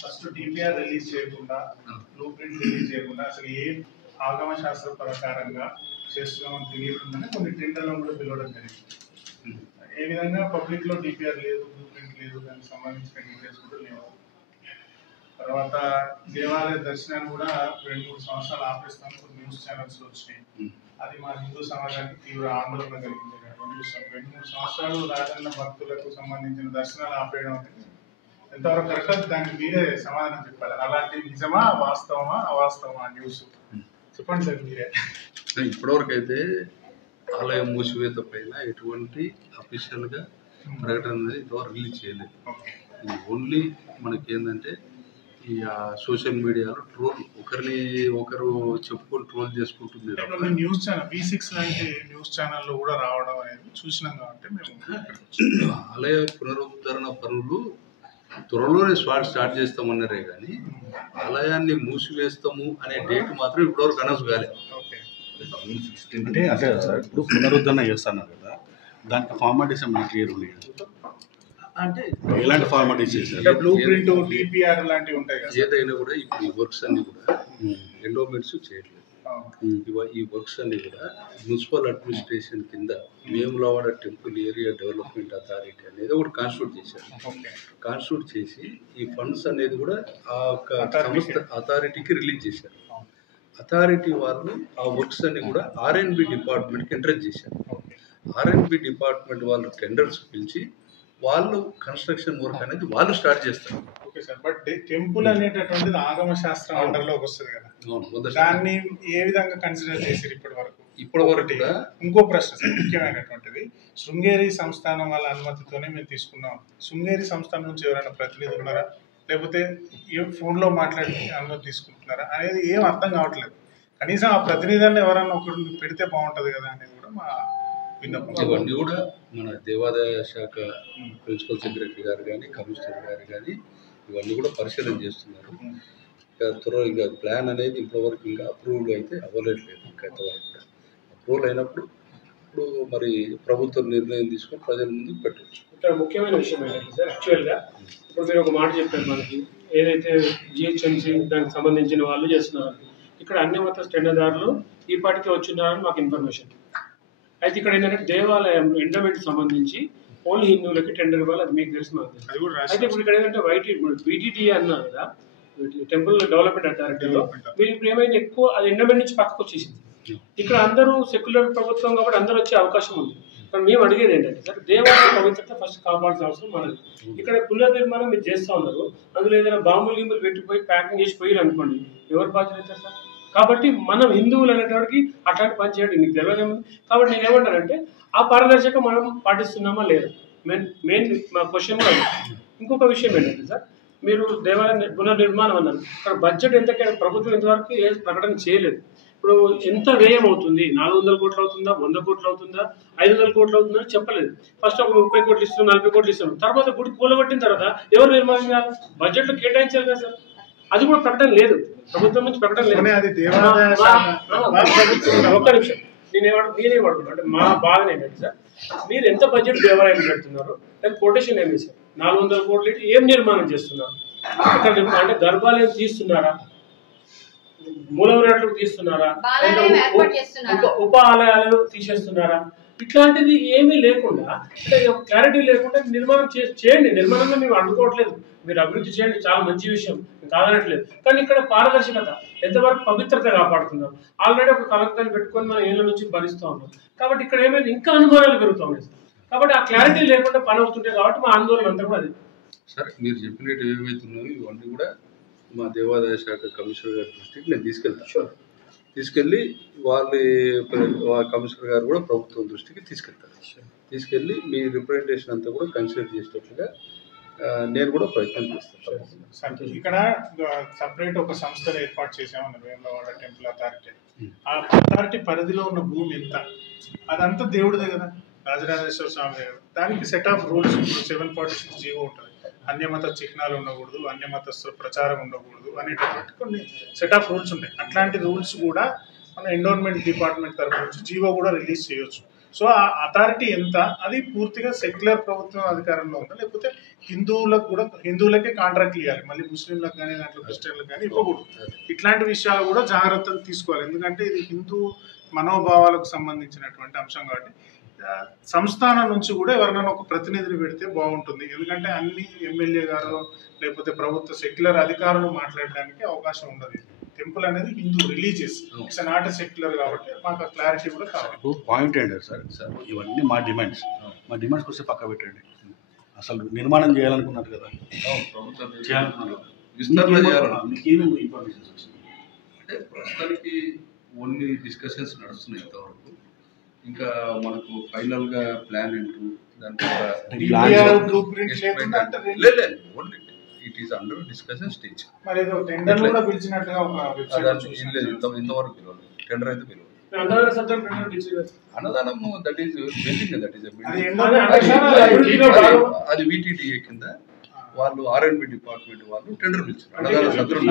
First DPR release చేయకుండా blue print release చేయకుండా అసలు ఏ ఆగమ శాస్త్ర ప్రకారంగా చేస్తున్నామని తెలియకుండానే కొన్ని టెండర్లను కూడా పిలవడం జరిగింది. ఏ విధంగా పబ్లిక్ లో డిపిఆర్ లేదు, బ్లూ ప్రింట్ లేదు, దానికి సంబంధించిన డీటెయిల్స్ కూడా లేవు. తర్వాత దేవాలయ దర్శనాన్ని కూడా 2-3 సంవత్సరాలు ఆపేస్తాను కొన్ని న్యూస్ ఛానల్స్ వచ్చినాయి. అది మా హిందూ సమాజానికి తీవ్ర ఆందోళన కలిగించేటటువంటి విషయం. 2-3 సంవత్సరాలు రాజన్న భక్తులకు సంబంధించిన దర్శనాలు ఆపేయడం అనేది ఎంతవరకు కరెక్ట్, దానికి మీరే సమాధానం చెప్పాలి. అలాంటి నిజమా, వాస్తవమా, అవాస్తవమా న్యూస్ చెప్పండి సార్ మీరే. ఇప్పటివరకు అయితే ఆలయం మూసివేత పైన ఎటువంటి అఫీషియల్ గా ప్రకటన అనేది ఇంతవరకు రిలీజ్ చేయలేదు. ఇది ఓన్లీ మనకి ఏంటంటే ఈ సోషల్ మీడియాలో ట్రోల్, ఒకరిని ఒకరు చెప్పుకొని ట్రోల్ చేసుకుంటుంది. న్యూస్ ఛానల్ V6 లాంటి న్యూస్ ఛానల్లో కూడా రావడం అనేది చూసినాం కాబట్టి మేము ఆలయ పునరుద్ధరణ పనులు త్వరలోనే స్టార్ట్ చేస్తామన్నారే కానీ ఆలయాన్ని మూసివేస్తాము అనే డేట్ మాత్రం ఇప్పటివరకు అనౌన్స్ కాలేదు. అంటే అదే సార్, ఇప్పుడు పునరుద్ధరణ చేస్తున్నారు కదా, దానికి ఫార్మాలిటీస్ ఏమైనా క్లియర్ ఉన్నాయి? అంటే ఎలాంటి ఫార్మాలిటీస్ చేశారు? బ్లూ ప్రింట్, డిపిఆర్ లాంటివి ఉంటాయి కదా. ఏదైనా కూడా ఇప్పుడు ఈ వర్క్స్ అన్ని కూడా ఎండోమెంట్స్ చేయట్లేదు. ఈ వర్క్స్ అన్ని కూడా మున్సిపల్ అడ్మినిస్ట్రేషన్ కింద Vemulawada temple area development authority అనేది ఒకటి కాన్స్టిట్యూట్ చేశారు. కాన్స్టిట్యూట్ చేసి ఈ ఫండ్స్ అనేది కూడా ఆ యొక్క సంస్థ అథారిటీకి రిలీజ్ చేశారు. అథారిటీ వాళ్ళు ఆ వర్క్స్ అన్ని కూడా R&B డిపార్ట్మెంట్కి ఎంకరేజ్ చేశారు. R&B డిపార్ట్మెంట్ వాళ్ళు టెండర్స్ పిలిచి వాళ్ళు కన్స్ట్రక్షన్ వర్క్ అనేది వాళ్ళు స్టార్ట్ చేస్తారు. ఓకే సార్, బట్ టెంపుల్ అనేటటువంటిది ఆగమ శాస్త్రం అండర్లోకి వస్తుంది కదా, దాన్ని ఏ విధంగా కన్సిడర్ చేశారు ఇప్పటి వరకు? ఇంకో ప్రశ్న సార్, ముఖ్యమైనటువంటిది, శృంగేరి సంస్థానం వాళ్ళ అనుమతితోనే మేము తీసుకున్నాం. శృంగేరి సంస్థానం నుంచి ఎవరైనా ప్రతినిధి ఉన్నారా, లేకపోతే ఏ ఫోన్లో మాట్లాడి అనుమతి తీసుకుంటున్నారా అనేది ఏం అర్థం కావట్లేదు. కనీసం ఆ ప్రతినిధులను ఎవరన్నా ఒకరు పెడితే బాగుంటుంది కదా అనేది కూడా మా విన్నపం. ఇవన్నీ కూడా మన దేవాదాయ శాఖ ప్రిన్సిపల్ సెక్రటరీ గారు కానీ కమిషనర్ గారు కానీ ఇవన్నీ కూడా పరిశీలన చేస్తున్నారు. ఇంకా ప్లాన్ అనేది ఇప్పటివరకు ఇంకా అప్రూవల్ అయితే అవ్వలేదు. ఇంకా ఇంతవరకు కూడా అప్రూవల్ అయినప్పుడు ఇప్పుడు మరి ప్రభుత్వం నిర్ణయం తీసుకొని ప్రజల ముందుకు పెట్టవచ్చు. ఇక్కడ ముఖ్యమైన విషయం ఏంటంటే సార్, యాక్చువల్గా ఇప్పుడు మీరు ఒక మాట చెప్పారు, మనకి ఏదైతే GHMC దానికి సంబంధించిన వాళ్ళు చేస్తున్నారు, ఇక్కడ అన్ని మత టెండర్దారులు ఈ పాటికి వచ్చిన్నారని మాకు ఇన్ఫర్మేషన్. అయితే ఇక్కడ ఏంటంటే దేవాలయం ఎండోమెంట్కి సంబంధించి ఓన్లీ హిందువులకి టెండర్ ఇవ్వాలి, అది మీకు తెలుసు మాకు. అయితే ఇప్పుడు ఇక్కడ ఏంటంటే VTT అన్నారు కదా, టెంపుల్ డెవలప్మెంట్ అథారిటీలో మీరు ఇప్పుడు ఏమైంది, ఎక్కువ అది ఎండోమెంట్ నుంచి పక్కకు వచ్చేసింది. ఇక్కడ అందరూ సెక్యులర్ ప్రభుత్వం కాబట్టి అందరూ వచ్చే అవకాశం ఉంది. కానీ మేము అడిగేది ఏంటంటే సార్, దేవాలయ పవిత్రత ఫస్ట్ కాపాడాల్సిన అవసరం మనది. ఇక్కడ పునర్నిర్మాణం మీరు చేస్తూ ఉన్నారు, అందులో ఏదైనా బాంబులు గింబులు పెట్టిపోయి ప్యాకింగ్ చేసి పోయారు అనుకోండి, ఎవరు బాధ్యత అవుతారు సార్? కాబట్టి మనం హిందువులు అనేటోడికి అట్లాంటి పని చేయడం మీకు తెలియదేముంది. కాబట్టి నేను ఏమంటానంటే ఆ పారదర్శకం మనం పాటిస్తున్నామా లేదా మెయిన్ మా క్వశ్చన్. ఇంకొక విషయం ఏంటంటే సార్, మీరు దేవాలయ పునర్నిర్మాణం అన్నారు, ఇక్కడ బడ్జెట్ ఎంతకైనా ప్రభుత్వం ఇంతవరకు ఏ ప్రకటన చేయలేదు. ఇప్పుడు ఎంత వ్యయం అవుతుంది, 400 కోట్లు అవుతుందా, 100 కోట్లు అవుతుందా, 500 కోట్లు అవుతుందా చెప్పలేదు. ఫస్ట్ ఒక 30 కోట్లు ఇస్తున్నాం, 40 కోట్లు ఇస్తున్నాం, తర్వాత గుడి కూలగొట్టిన తర్వాత ఎవరు నిర్మాణం చేయాలి? బడ్జెట్లో కేటాయించాలి కదా సార్, అది కూడా ప్రకటన లేదు, ప్రభుత్వం నుంచి ప్రకటన లేదు. ఒక్క నిమిషం, మీరేమడుతున్నా అంటే మా బాధ ఏంటంటే సార్, మీరు ఎంత బడ్జెట్ దేవాలయం పెడుతున్నారు, దాని కొటేషన్ ఏమి సార్? 400 కోట్లు ఏం నిర్మాణం చేస్తున్నారు? ఇక్కడ అంటే గర్భాలయం తీస్తున్నారా, మూలవరాట్లు తీస్తున్నారా, ఉప ఆలయాలు తీసేస్తున్నారా? ఇట్లాంటిది ఏమీ లేకుండా, అంటే క్లారిటీ లేకుండా నిర్మాణం చేయండి. నిర్మాణంలో మేము అడ్డుకోవట్లేదు, మీరు అభివృద్ధి చేయండి, చాలా మంచి విషయం, కాదనట్లేదు. కానీ ఇక్కడ పారదర్శకత, ఎంతవరకు పవిత్రత కాపాడుతున్నారు. ఆల్రెడీ ఒక కలెక్టర్ని పెట్టుకొని మనం ఏళ్ళ నుంచి భరిస్తూ ఉన్నాం. కాబట్టి ఇక్కడ ఏమైనా ఇంకా అనుమానాలు పెరుగుతూ ఉన్నాయి. కాబట్టి ఆ క్లారిటీ లేకుండా పని అవుతుంటాయి. కాబట్టి మా ఆందోళన అంతా కూడా అది. సరే, మీరు చెప్పినట్టు ఏవైతున్నాయో ఇవన్నీ కూడా మా దేవాదాయ శాఖ కమిషనర్ గారి దృష్టికి నేను తీసుకెళ్తాను. తీసుకెళ్ళి కమిషనర్ గారు కూడా ప్రభుత్వం దృష్టికి తీసుకెళ్తారు. తీసుకెళ్ళి మీ రిప్రజెంటేషన్ అంతా కూడా కన్సిడర్ చేసేటట్లుగా నేను కూడా ప్రయత్నం చేస్తాను. ఇక్కడ సపరేట్ ఒక సంస్థను ఏర్పాటు చేసామన్నారు, వేములవాడ టెంపుల్ అథారిటీ. ఆ అథారిటీ పరిధిలో ఉన్న భూమి ఎంత, అదంతా దేవుడిదే కదా, రాజరాజేశ్వర స్వామి దగ్గర. దానికి సెట్ ఆఫ్ రూల్స్, 746 జీవో ఉంటుంది. అన్యమత చిహ్నాలు ఉండకూడదు, అన్యమతస్థుల ప్రచారం ఉండకూడదు అనేటటువంటి కొన్ని సెట్ ఆఫ్ రూల్స్ ఉంటాయి. అట్లాంటి రూల్స్ కూడా మన ఎండోన్మెంట్ డిపార్ట్మెంట్ తరఫు నుంచి జీవో కూడా రిలీజ్ చేయొచ్చు. సో ఆ అథారిటీ ఎంత, అది పూర్తిగా సెక్యులర్ ప్రభుత్వం అధికారంలో ఉందా, లేకపోతే హిందువులకే కాంట్రాక్ట్ ఇవ్వాలి, మళ్ళీ ముస్లింలకు కానీ దాంట్లో క్రిస్టియన్లకు కానీ ఇవ్వకూడదు. ఇట్లాంటి విషయాలు కూడా జాగ్రత్తలు తీసుకోవాలి, ఎందుకంటే ఇది హిందూ మనోభావాలకు సంబంధించినటువంటి అంశం కాబట్టి సంస్థానం నుంచి కూడా ఎవరినైనా ఒక ప్రతినిధిని పెడితే బాగుంటుంది. ఎందుకంటే అన్ని ఎమ్మెల్యే గారు లేకపోతే ప్రభుత్వ సెక్యులర్ అధికారులు మాట్లాడడానికి అవకాశం ఉండదు. టెంపుల్ అనేది Hindu religious, it's not secular కాబట్టి మాకు క్లారిటీ కూడా కావాలి. పాయింట్ ఏంటంటే సార్ ఇవన్నీ మా డిమాండ్స్ వస్తే పక్క పెట్టండి. అసలు నిర్మాణం చేయాలనుకున్నారు కదా, చేయాలనుకున్నారు విస్తరణ చేయాలన్నా మీకేమేమి ఇన్ఫర్మేషన్స్ వచ్చింది? అంటే ప్రస్తుతానికి ఓన్లీ డిస్కషన్స్ నడుస్తున్నాయి ఇంతవరకు. ఇంకా మనకు ఫైనల్గా ప్లాన్ ఏంటో లేదు, only it is under discussion stage. ఇంతవరకు పిలవలేదు, టెండర్ అయితే పిలవలేదు. అన్నదానము దట్ ఈస్ బిల్డింగ్, అది విటిడిఏ కింద వాళ్ళు R&B డిపార్ట్మెంట్ వాళ్ళు టెండర్ పిలిచారు. అన్నదాన సత్రం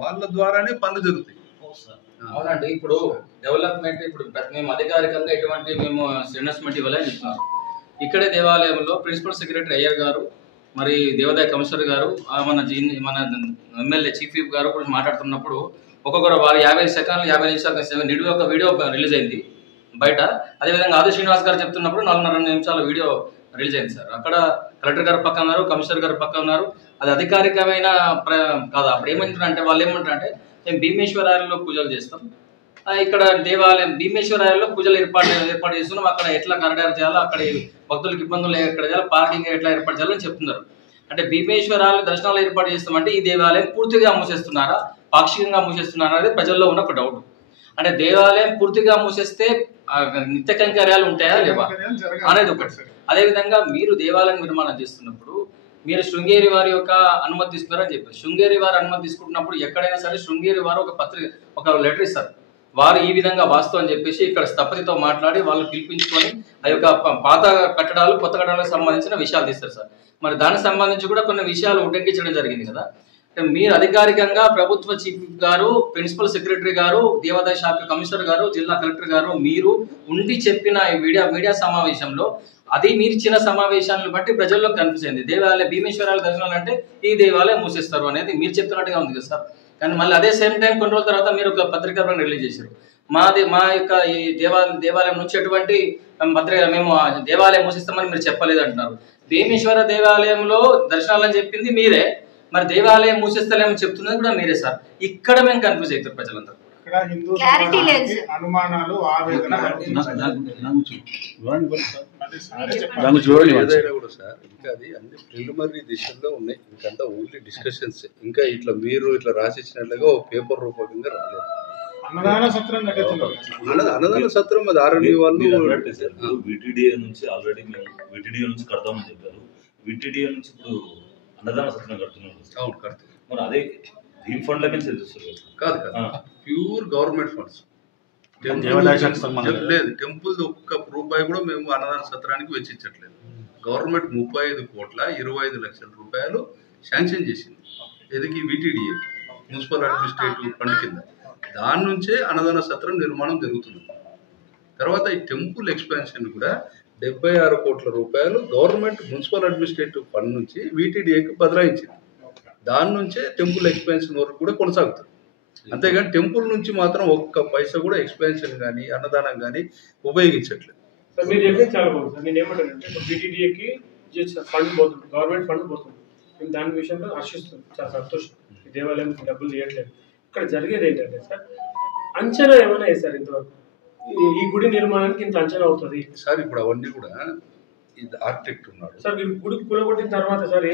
వాళ్ళ ద్వారానే పనులు జరుగుతాయి. అవునండి, ఇప్పుడు డెవలప్మెంట్ ఇప్పుడు మేము అధికారికంగా ఎటువంటి మేము ఇన్వెస్ట్మెంట్ ఇవ్వాలని చెప్తున్నారు. ఇక్కడే దేవాలయంలో ప్రిన్సిపల్ సెక్రటరీ అయ్యర్ గారు, మరి దేవాదాయ కమిషనర్ గారు, మన ఎమ్మెల్యే చీఫ్ విప్ గారు గురించి మాట్లాడుతున్నప్పుడు ఒక్కొక్కరు వారు 50 సెకండ్లు 50 నిమిషాలు నిడివి ఒక వీడియో రిలీజ్ అయింది బయట. అదేవిధంగా ఆది శ్రీనివాస్ గారు చెప్తున్నప్పుడు 4.5 నిమిషాల వీడియో రిలీజ్ అయింది సార్. అక్కడ కలెక్టర్ గారు పక్క ఉన్నారు, కమిషనర్ గారు పక్క ఉన్నారు. అది అధికారికమైన కాదు. అప్పుడు ఏమంటారంటే వాళ్ళు ఏమంటారంటే మేము భీమేశ్వరాలలో పూజలు చేస్తాం, ఇక్కడ దేవాలయం భీమేశ్వరాలలో పూజలు ఏర్పాటు చేస్తున్నాం, అక్కడ ఎట్లా కరడారు చేయాలో, అక్కడ భక్తులకు ఇబ్బందులు ఎక్కడ చేయాలో, పార్కింగ్ ఎట్లా ఏర్పాటు చేయాలని చెప్తున్నారు. అంటే భీమేశ్వరాలు దర్శనాలు ఏర్పాటు చేస్తామంటే ఈ దేవాలయం పూర్తిగా మూసేస్తున్నారా, పాక్షికంగా మూసేస్తున్నారా అనేది ప్రజల్లో ఉన్న ఒక డౌట్. అంటే దేవాలయం పూర్తిగా మూసేస్తే నిత్య కైంకర్యాలు ఉంటాయా లేవా అనేది ఒకటి. అదేవిధంగా మీరు దేవాలయం నిర్మాణం చేస్తున్నప్పుడు మీరు శృంగేరి వారి యొక్క అనుమతి తీసుకున్నారని చెప్పారు. శృంగేరి వారి అనుమతి తీసుకుంటున్నప్పుడు ఎక్కడైనా సరే శృంగేరి వారు ఒక లెటర్ ఇస్తారు, వారు ఈ విధంగా వాస్తు అని చెప్పేసి ఇక్కడ స్థపతితో మాట్లాడి వాళ్ళు పిలిపించుకొని ఆ యొక్క పాత కట్టడాలు కొత్త కట్టడాలకు సంబంధించిన విషయాలు తీస్తారు సార్. మరి దానికి సంబంధించి కూడా కొన్ని విషయాలు ఉటంకించడం జరిగింది కదా. మీరు అధికారికంగా ప్రభుత్వ చీఫ్ గారు, ప్రిన్సిపల్ సెక్రటరీ గారు, దేవాదాయ శాఖ కమిషనర్ గారు, జిల్లా కలెక్టర్ గారు మీరు ఉండి చెప్పిన మీడియా సమావేశంలో అది మీరు ఇచ్చిన సమావేశాలను బట్టి ప్రజల్లో కనిపిస్తుంది. దేవాలయ భీమేశ్వరాల దర్శనాలు అంటే ఈ దేవాలయం మూసేస్తారు అనేది మీరు చెప్తున్నట్టుగా ఉంది కదా సార్. కానీ మళ్ళీ అదే సేమ్ టైం కొన్ని రోజుల తర్వాత మీరు ఒక పత్రికా రిలీజ్ చేశారు. మా యొక్క ఈ దేవాలయం నుంచి ఎటువంటి మేము దేవాలయం మూసిస్తామని మీరు చెప్పలేదు అంటున్నారు. భీమేశ్వర దేవాలయంలో దర్శనాలని చెప్పింది మీరే, మరి దేవాలయం మూసేస్తలేమో చెప్తున్నది కూడా మీరే సార్. ఇక్కడ మేము కన్ఫ్యూజ్ అవుతారు ప్రజలందరూ. అనుమానాలు ఏదైనా కూడా సార్ ఇంకా అది అన్ని ప్రిలిమినరీ దిశల్లో ఉన్నాయి. ఇంకంతా ఓన్లీ డిస్కషన్స్. ఇంకా ఇట్లా మీరు ఇట్లా రాసిచ్చినట్లుగా ఓ పేపర్ రూపకంగా రాలేదు. అన్నదాన సత్రం అది R&B వాళ్ళు విటిడిఏ నుంచి ఆల్రెడీ మేము విటిడిఏ నుంచి కడతామని చెప్పారు. విటిడిఏ నుంచి ఇప్పుడు అన్నదాన సత్రం కడుతున్నాం. అవును కడుతున్నాం. మరి అదే దీని ఫండ్ల నుంచి చేస్తారు కాదు ప్యూర్ గవర్నమెంట్ ఫండ్స్. లేదు, టెంపుల్ ఒక్క రూపాయి కూడా మేము అన్నదాన సత్రానికి వెచ్చించట్లేదు. గవర్నమెంట్ 35,25,00,000 రూపాయలు శాంక్షన్ చేసింది. ఎదికి విటిడిఏ మున్సిపల్ అడ్మినిస్ట్రేటివ్ ఫండ్ కింద. దాని నుంచే అన్నదాన సత్రం నిర్మాణం జరుగుతుంది. తర్వాత ఈ టెంపుల్ ఎక్స్పాన్షన్ కూడా 76 కోట్ల రూపాయలు గవర్నమెంట్ మున్సిపల్ అడ్మినిస్ట్రేటివ్ ఫండ్ నుంచి విటిడిఏకి బదలాయించింది. దాని నుంచే టెంపుల్ ఎక్స్పాన్షన్ వరకు కూడా కొనసాగుతుంది. అంతేగాని టెంపుల్ నుంచి మాత్రం ఒక్క పైసా కూడా ఎక్స్పాన్షన్ కానీ అన్నదానం కానీ ఉపయోగించట్లేదు. మీరు చెప్పింది చాలా బాగుంది సార్. నేను ఏమంటానంటే బీటీడీఏకి ఫండ్ పోతుంది, గవర్నమెంట్ ఫండ్ పోతుంది. మేము దాని విషయంలో హర్షిస్తున్నాం, చాలా సంతోషం. ఈ దేవాలయం డబ్బులు తీయట్లేదు. ఇక్కడ జరిగేది ఏంటంటే సార్ అంచనా ఏమైనా వేస్తారు ఇంతవరకు ఈ గుడి నిర్మాణానికి ఇంత అంచనా అవుతుంది సార్? ఇప్పుడు అవన్నీ కూడా ఆర్కిటెక్ట్ ఉన్నాడు సార్. మీరు గుడి కూలగొట్టిన తర్వాత సార్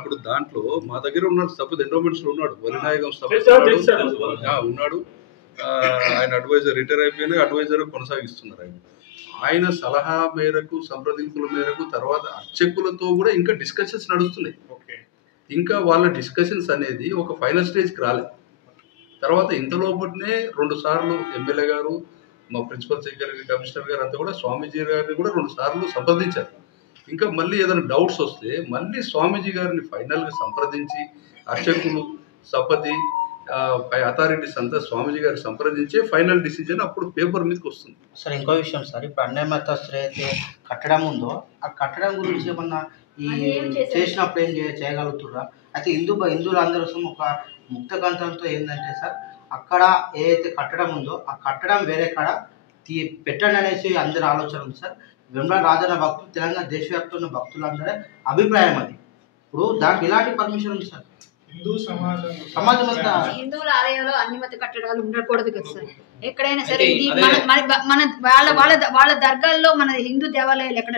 ఇప్పుడు దాంట్లో మా దగ్గర ఉన్నాడు స్థపతి, ఎండోమెంట్స్ లో ఉన్నాడు, వలినాయకం స్థపతి ఉన్నాడు. ఆయన అడ్వైజర్ రిటైర్ అయిపోయిన అడ్వైజర్ కొనసాగిస్తున్నారు. ఆయన సలహా మేరకు సంప్రదింపుల మేరకు తర్వాత అర్చకులతో కూడా ఇంకా డిస్కషన్స్ నడుస్తున్నాయి. ఇంకా వాళ్ళ డిస్కషన్స్ అనేది ఒక ఫైనల్ స్టేజ్కి రాలేదు. తర్వాత ఇంతలోపటినే 2 సార్లు ఎమ్మెల్యే గారు, మా ప్రిన్సిపల్ సెక్రటరీ, కమిషనర్ గారు అంతా కూడా స్వామీజీ గారిని కూడా 2 సార్లు సంప్రదించారు. ఇంకా మళ్ళీ ఏదైనా డౌట్స్ వస్తే మళ్ళీ స్వామీజీ గారిని ఫైనల్గా సంప్రదించి అర్చకులు సపతి పై అథారిటీస్ అంతా స్వామీజీ గారు సంప్రదించే ఫైనల్ డిసిజన్ అప్పుడు పేపర్ మీదకి వస్తుంది. సార్ ఇంకో విషయం సార్, ఇప్పుడు అన్య మతస్థులు అయితే కట్టడం ఉందో ఆ కట్టడం గురించి ఏమన్నా ఈ చేసినప్పుడు ఏం చేయగలుగుతుర్రా? అయితే హిందువులు అందరూ ఒక ముక్త కంఠంతో ఏంటంటే సార్, అక్కడ ఏదైతే కట్టడం ఉందో ఆ కట్టడం వేరే కాడ పెట్టండి అనేసి అందరి ఆలోచన ఉంది సార్. వేముల రాజన్న భక్తులు తెలంగాణ దేశవ్యాప్తంగా ఉన్న భక్తులందరూ అభిప్రాయం అది. ఇప్పుడు దానికి ఇలాంటి పర్మిషన్ ఉంది సార్. హిందూ సమాజం హిందువుల ఆలయంలో అన్ని మత కట్టడాలు ఉండకూడదు కదా సార్. ఎక్కడైనా సరే ఇది మన వాళ్ళ దర్గాల్లో మన హిందూ దేవాలయాలు ఎక్కడ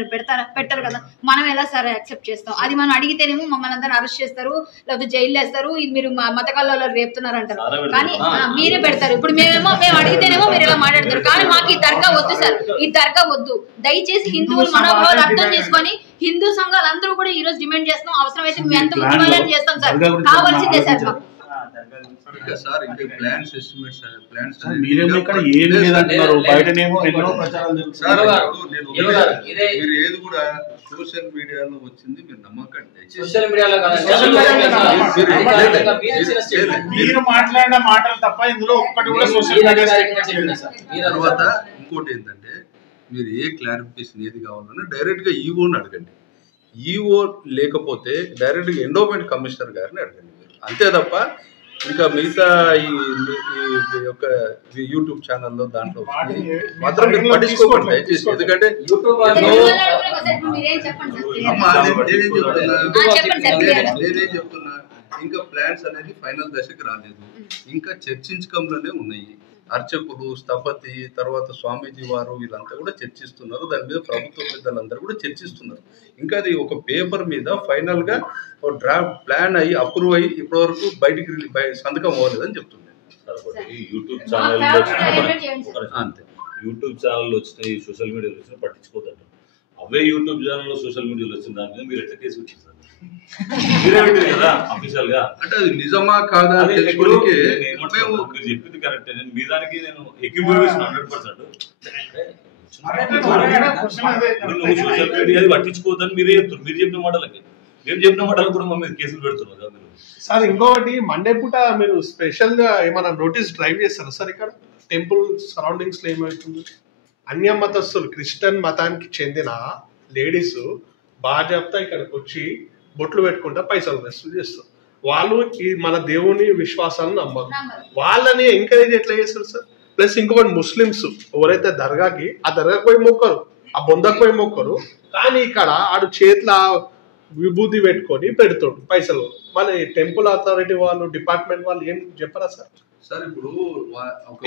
పెట్టరు కదా, మనం ఎలా సరే యాక్సెప్ట్ చేస్తాం? అది మనం అడిగితేనేమో మమ్మల్ని అందరూ అరెస్ట్ చేస్తారు, లేకపోతే జైలు వేస్తారు, ఇది మీరు మత కళ్ళలో రేపుతున్నారు అంటారు. కానీ మీరే పెడతారు. ఇప్పుడు మేము అడిగితేనేమో మీరు ఎలా మాట్లాడతారు. కానీ మాకు ఈ దర్గా వద్దు సార్, ఈ దర్గా వద్దు. దయచేసి హిందువుల మనోభావాలు అర్థం చేసుకొని హిందూ సంఘాలు అందరూ కూడా ఈ రోజు డిమాండ్ చేస్తాం. అవసరమైతే మేము ఎంత ముందు చేస్తాం సార్, కావాల్సిందే సార్ మాకు. సార్ ఇంకా ప్లాన్స్ ఎస్టిమేట్స్ ప్లాన్స్ మీరేమో ఇక్కడ ఏం లేదంటున్నారు, బయటనేమో ఎన్నో ప్రచారాలు మీరు ఏది కూడా సోషల్ మీడియాలో వచ్చింది మీరు నమ్మకండి. సోషల్ మీడియాలో మీరు మాట్లాడిన మాటలు తప్ప ఇందులో ఒక్కటి కూడా సోషల్ మీడియా. తర్వాత ఇంకోటి ఏంటంటే మీరు ఏ క్లారిఫికేషన్ ఏది కావాలన్నా డైరెక్ట్గా ఈఓని అడగండి. ఈఓ లేకపోతే డైరెక్ట్గా ఎండోమెంట్ కమిషనర్ గారిని అడగండి మీరు, అంతే తప్ప ఇంకా మిగతా ఈ యొక్క యూట్యూబ్ ఛానల్లో దాంట్లో మాత్రం మీరు పట్టించుకోకండి దయచేసి. ఎందుకంటే నేనేం చెప్తున్నా, ఇంకా ప్లాన్స్ అనేది ఫైనల్ దశకు రాలేదు, ఇంకా చర్చించకంలోనే ఉన్నాయి. అర్చకులు, స్థపతి, తర్వాత స్వామీజీ వారు వీళ్ళంతా కూడా చర్చిస్తున్నారు. దాని మీద ప్రభుత్వ పెద్దలందరూ కూడా చర్చిస్తున్నారు. ఇంకా అది ఒక పేపర్ మీద ఫైనల్ గా డ్రాఫ్ట్ ప్లాన్ అయ్యి అప్రూవ్ అయ్యి ఇప్పటివరకు బయటికి సంతకం అవ్వలేదని చెప్తున్నాను. యూట్యూబ్ ఛానల్ అంతే. యూట్యూబ్ ఛానల్ వచ్చినాయి, సోషల్ మీడియాలో వచ్చినా పట్టించుకోదంట. అవే యూట్యూబ్ ఛానల్లో సోషల్ మీడియాలో వచ్చిన దాని మీద మీరు ఎట్లా కేసు పెట్టారు? మీరే పెట్టారు కదా అఫీషియల్ గా. అంటే అది నిజమా కాదా మీరు చెప్పింది కరెక్ట్. నేను మీ దానికి నేను ఎక్విప్మెంట్ 100%. నువ్వు సోషల్ మీడియా పట్టించుకోవద్దని మీరే చెప్తున్నారు. మీరు చెప్పిన మాటలకి మేము చెప్పిన మాటలు కూడా మా మీద కేసులు పెడుతున్నారు కదా మీరు. సార్ ఇంకొకటి, మండే పూట మీరు స్పెషల్ గా ఏమైనా నోటీస్ డ్రైవ్ చేస్తారా సార్? ఇక్కడ టెంపుల్ సరౌండింగ్స్ లో ఏమవుతుంది? అన్య మతస్థులు క్రిస్టియన్ మతానికి చెందిన లేడీస్ బాజాప్తా ఇక్కడికి వచ్చి బొట్లు పెట్టుకుంటా పైసలు వసూలు చేస్తారు. వాళ్ళు ఈ మన దేవుని విశ్వాసాలను నమ్మరు. వాళ్ళని ఎంకరేజ్ ఎట్లా చేస్తారు సార్? ప్లస్ ఇంకొకటి, ముస్లిమ్స్ ఎవరైతే దర్గాకి ఆ దర్గాకి పోయి మొక్కరు, ఆ బొందకు పోయి మొక్కరు, కానీ ఇక్కడ ఆడు చేతుల విభూతి పెట్టుకొని పెడతాడు పైసలు. మన టెంపుల్ అథారిటీ వాళ్ళు, డిపార్ట్మెంట్ వాళ్ళు ఏం చెప్పరా సార్? సార్ ఇప్పుడు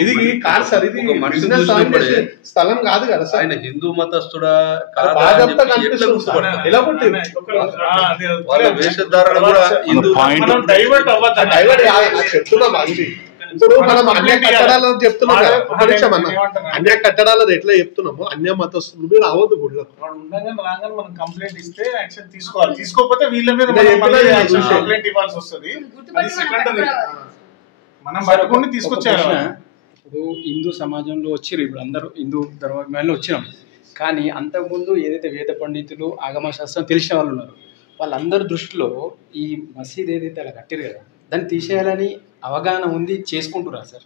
ఇది కాదు సార్, ఇది స్థలం కాదు కదా సార్. ఆయన హిందూ మతస్థుడా ఎలా పుట్టింది? వేషధారణ కూడా హిందూ చెప్తున్నాం. అది ఇప్పుడు మనం అన్య కట్టడాలను చెప్తున్నాం కదా, ఒక నిమిషం అన్న, అన్య కట్టడాలను ఎట్లా చెప్తున్నాము, అన్య మతస్థులు మీరు అవ్వద్దు గుడిలో. రాగానే మనం కంప్లైంట్ ఇస్తే యాక్షన్ తీసుకోవాలి. తీసుకోకపోతే వీళ్ళ మీద కంప్లైంట్ ఇవ్వాల్సి వస్తుంది. అది సెకండరీ, మనం పట్టుకుని తీసుకొచ్చారు. ఇప్పుడు హిందూ సమాజంలో వచ్చిరు, ఇప్పుడు అందరూ హిందూ ధర్మాభిమానులు వచ్చినాం. కానీ అంతకుముందు ఏదైతే వేద పండితులు, ఆగమశాస్త్రం తెలిసిన వాళ్ళు ఉన్నారు, వాళ్ళందరి దృష్టిలో ఈ మసీద్ ఏదైతే అలా కట్టారు కదా, దాన్ని తీసేయాలని అవగాహన ఉంది, చేసుకుంటున్నారు సార్.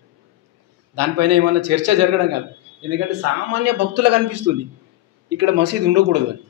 దానిపైన ఏమన్నా చర్చ జరగడం కాదు. ఎందుకంటే సామాన్య భక్తులకు అనిపిస్తుంది ఇక్కడ మసీద్ ఉండకూడదు అని.